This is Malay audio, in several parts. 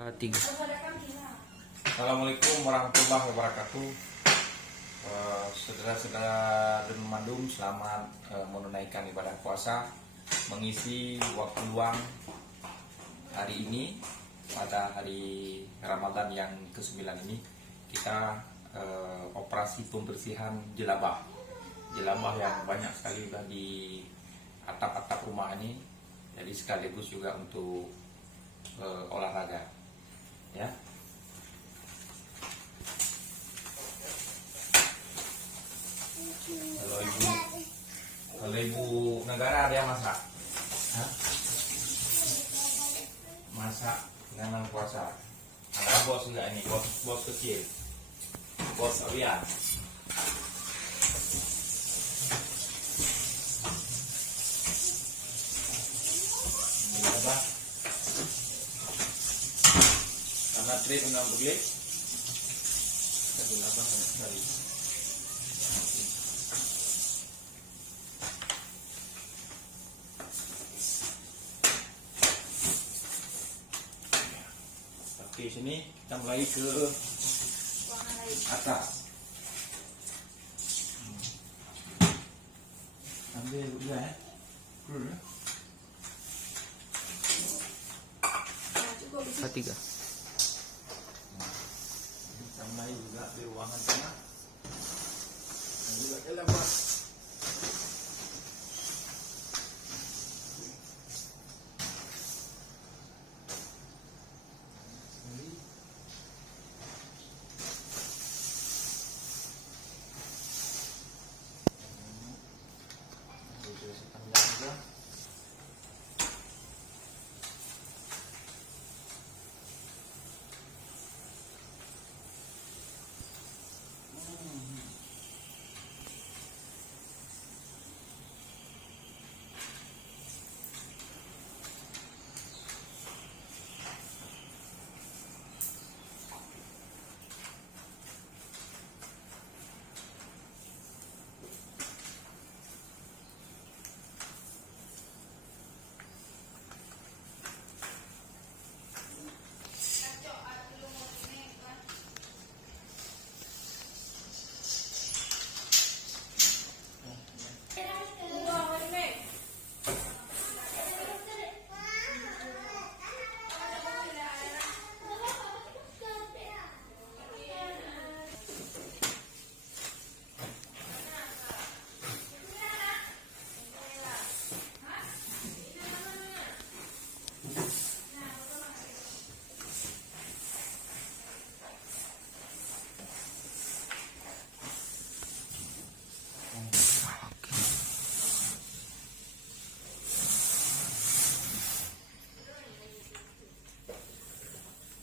Tiga. Assalamualaikum warahmatullahi wabarakatuh. Saudara-saudara dan Mandum, selamat menunaikan ibadah puasa, mengisi waktu luang hari ini pada hari Ramadan yang ke-9 ini. Kita operasi pembersihan jelabah yang banyak sekali sudah di atap-atap rumah ini, jadi sekaligus juga untuk olahraga, ya. Kalau ibu negara ada yang masak, hah? Masak dengan puasa. Ada bos enggak ini? Bos kecil, bos Avian. Ini apa? Karena trip dengan begitu, kita apa sekali. Oke, sini kita mulai ke atas. Ambil dulu ya. Tiga. Kita mulai juga di ruangan tengah. Dan juga ke lebar.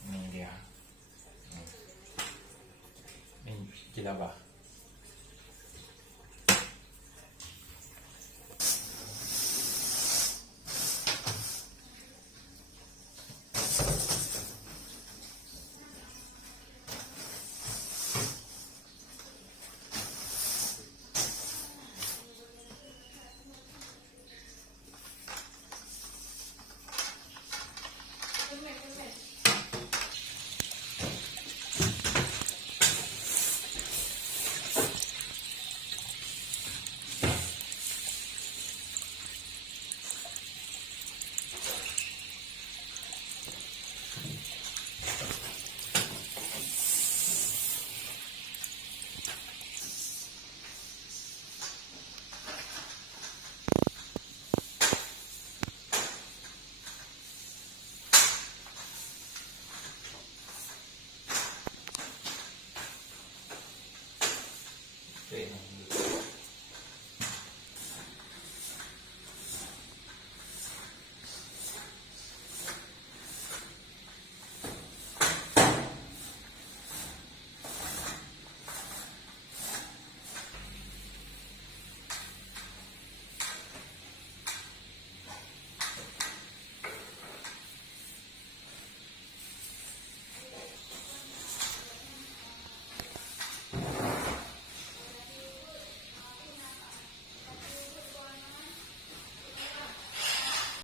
Ini dia. Ini jelabah.